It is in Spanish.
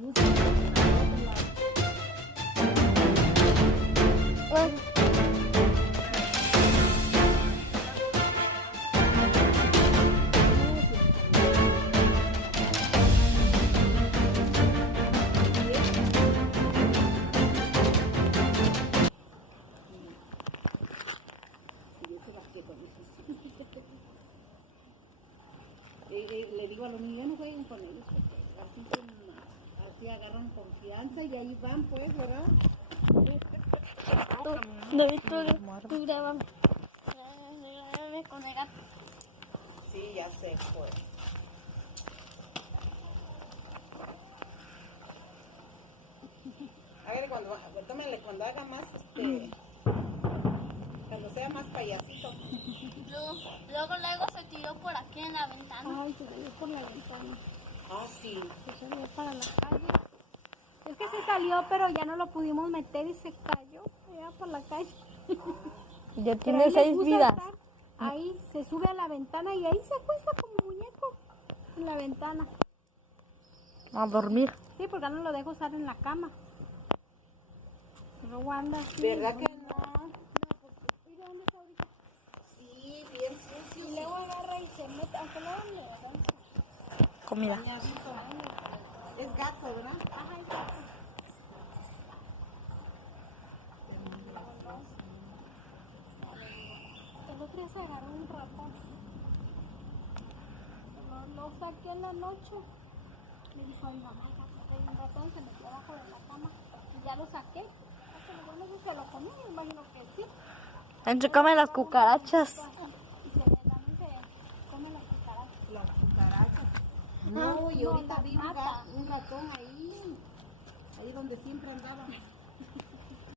Le digo a los niños, no jueguen con ellos, porque así agarran confianza y ahí van, pues, ¿verdad? David, tú grábame. Grábame con el gato. Sí, ya sé, pues. Hágale tómale cuando haga más, cuando sea más payasito. Luego se tiró por aquí en la ventana. Ay, se salió por la ventana. Ah, sí. Se salió para la calle. Es que se salió, pero ya no lo pudimos meter y se cayó allá por la calle. Ya Pero tiene ahí le 6 gusta vidas. estar. Ahí se sube a la ventana y ahí se acuesta como muñeco en la ventana. A dormir. Sí, porque no lo dejo estar en la cama. Luego anda así. ¿Verdad que no? ¿Y de dónde está ahorita? Sí, bien sucio. Y luego agarra y se mete, aunque luego le danza. Comida. Bañadito. Es gato, ¿verdad? Ajá, es gato. El otro día se agarró un ratón. Lo saqué en la noche. Me dijo mi mamá, hay un ratón, se metió abajo de la cama. Y ya lo saqué. No sé si se lo comió, me imagino que sí. Se comen las cucarachas. Y también se come las cucarachas. Las cucarachas. No, y ahorita vi un ratón ahí donde siempre andaba.